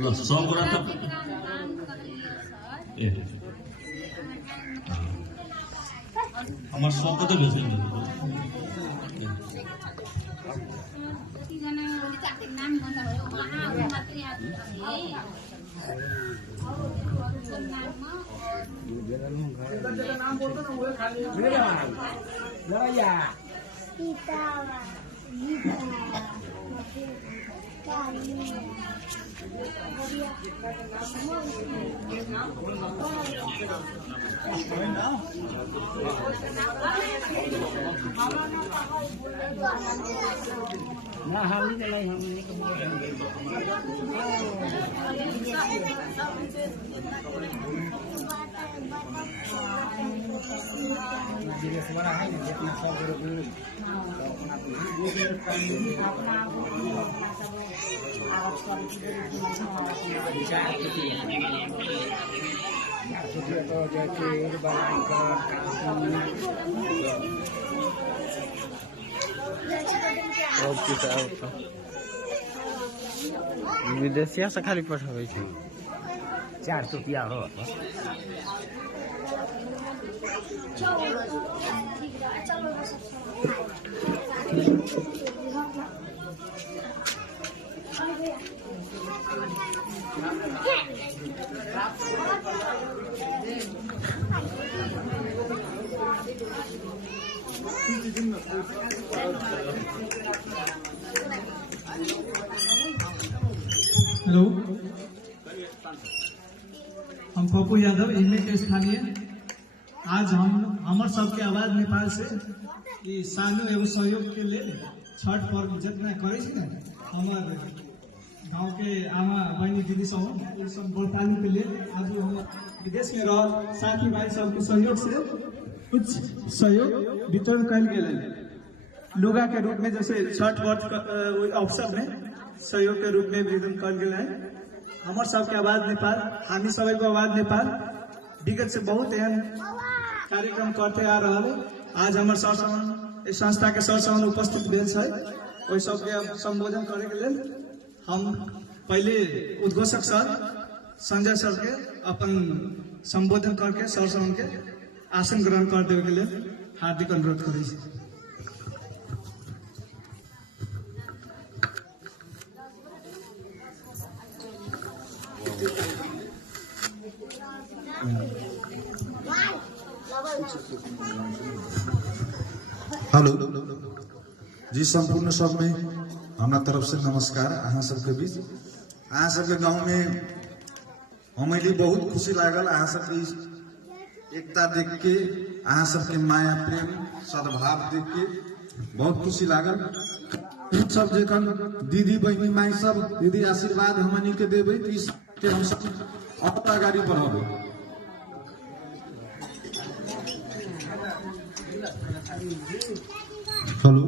ल सब कुरा त ए আমার সব কথা বেশি নেই विदेशिया से खाली पठावे छै 400 रुपया हो हेलो, हम पप्पू यादव इनमें के स्थानीय। आज हम हमर सबके आवाज नेपाल से ई सानो एवं सहयोग के लिए छठ पर्व जितना करे छी ना हमर गांव के आमा बहनी दीदी सब गोपाली के लिए आज हम विदेश में रह साथी भाई सबके सहयोग से कुछ सहयोग वितरण कल गेल लुगा के रूप में, जैसे छठ पर्व अवसर में सहयोग के रूप में वितरण कल गेल है। हमार सबके आवाज नेपाल, हामी सबैको आवाज नेपाल विगत से बहुत एहन कार्यक्रम करते आ रहा है। आज हमारे सरसमान इस संस्था के सरसमान उपस्थित भेल है, ओहि सबके संबोधन करे के लेल हम पहले उद्घोषक सर संजय सर के अपन संबोधन करके सरसमान के आसन ग्रहण कर देवे के लिए हार्दिक अनुरोध करे छी। हेलो जी, संपूर्ण सब में हमारा तरफ से नमस्कार। अहाँ सबके बीच अहाँ सबके गांव में हमें बहुत खुशी लागल। अहाँ सबके एकता देख के, अहाँ सबके माया प्रेम सद्भाव देख के बहुत खुशी लागल। सब जखन दीदी बहनी माई सब दीदी आशीर्वाद हमनी के देवे तो हम सब और आगाड़ी बढ़ाबे। हेलो,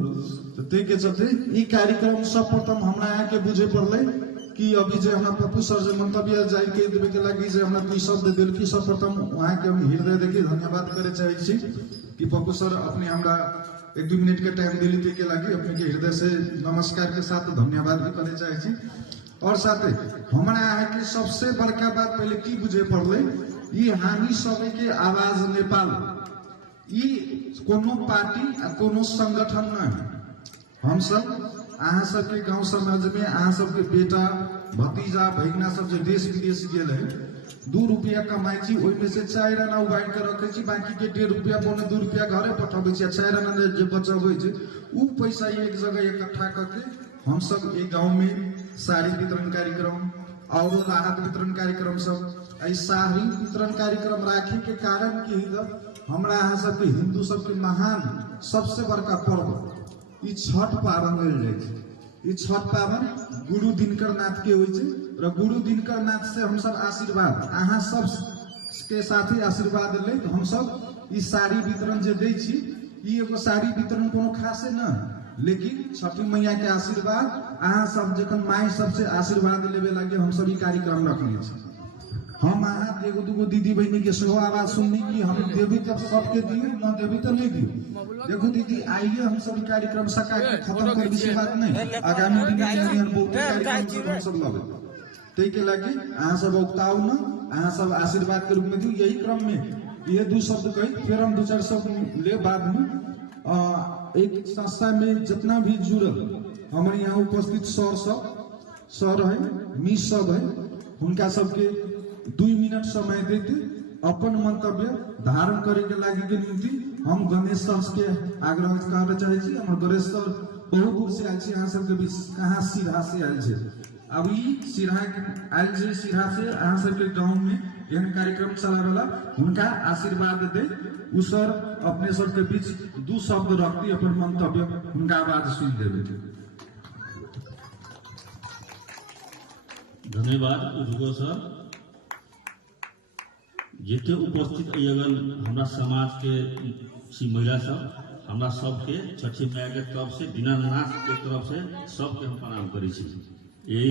तो ते के चलते ई कार्यक्रम सर्वप्रथम हमरा यहाँ के बुझे पड़ले कि अभी जे हमरा पप्पू सर जे मंतव्य जाय के देवे के लगी जे हमरा कोई शब्द देल कि सर्वप्रथम वहाँ के हम हृदय देखिए धन्यवाद करे चाहे छी कि पप्पू सर अपने हमरा 1-2 मिनट के टाइम दिली ते के लगी अपने के हृदय से नमस्कार के साथ धन्यवाद भी करे चाहे छी। और साथे हमरा यहाँ के सबसे बड़का बात पहले की बुझे पड़ले ई हामी सब के आवाज नेपाल ई कोनो पार्टी आ कोनो संगठन नहीं। हम सब अहाँ सबके गांव समाज में अहाँ सबके बेटा भतीजा भैगना सब जो देश विदेश गेल है 2 रुपया कमाई छी, ओहि में से 4 आना उबाइल के रखे छी, बाकी के 1.5 रुपया पौने 2 रुपया घरे पठाबे छी। 4 आना जे बचावे छै उ पैसा एक जगह इकट्ठा करके हम सब एक गांव में साड़ी वितरण कार्यक्रम और राहत वितरण कार्यक्रम सब साड़ी वितरण कार्यक्रम राखे के कारण की हमरा यहाँ सबके हिंदू सबके महान सबसे बड़का पर्व ई छठ पावन लेल जाय छै। ई छठ पावन गुरु दिनकर नाथ के होय छै और गुरु दिनकर नाथ से हम सब आशीर्वाद अहाँ सब के साथे आशीर्वाद ले हम सब ई साड़ी वितरण जे दै छी ई एगो साड़ी वितरण कोनो खासे न, लेकिन छठी मैया के आशीर्वाद अहाँ सब जखन माई सबसे आशीर्वाद लेवे लगे हम सब ई कार्यक्रम रखने छी। हम अहाँ एगो दूगो दीदी बहनी के सेहो आवाज सुननी कि हम देवी तब सबके दिए न देवी तो नहीं दियो। देखो दीदी आइए हम सब कार्यक्रम सका के खत्म कर विषय बात नहीं, आगामी दिन में बहुत कार्यक्रम हम सब लगे ते के लागी अहाँ सब उक्ताऊ न, अहाँ सब आशीर्वाद के रूप में दियो। यही क्रम में ये दो शब्द कही फिर हम 2-4 शब्द ले बाद में एक संस्था में जितना भी जुड़ल हमारे यहाँ उपस्थित सर है, मिस सब है, उनका सबके 2 मिनट समय देते अपन मंतव्य धारण करे के लागी के निम्ति हम गणेश सर के आग्रह करना चाहे छी। हमर गणेश सर बहुत दूर से आयल छी, अहाँ सबके बीच कहाँ सिरहा से आयल छै। अब ई सिरहा आयल छै, सिरहा से अहाँ सबके गाँव में एहन कार्यक्रम चलावेला उनका आशीर्वाद दे। उ सर अपने सबके बीच 2 शब्द रखती अपन मंतव्य उनका आवाज सुन देवे। धन्यवाद उद्घो सर। जिते उपस्थित अयगन हमरा समाज के महिला सब हमरा सबके छठी माई के तरफ से, दीनानाथ के तरफ से सबके हम प्रणाम करै छी।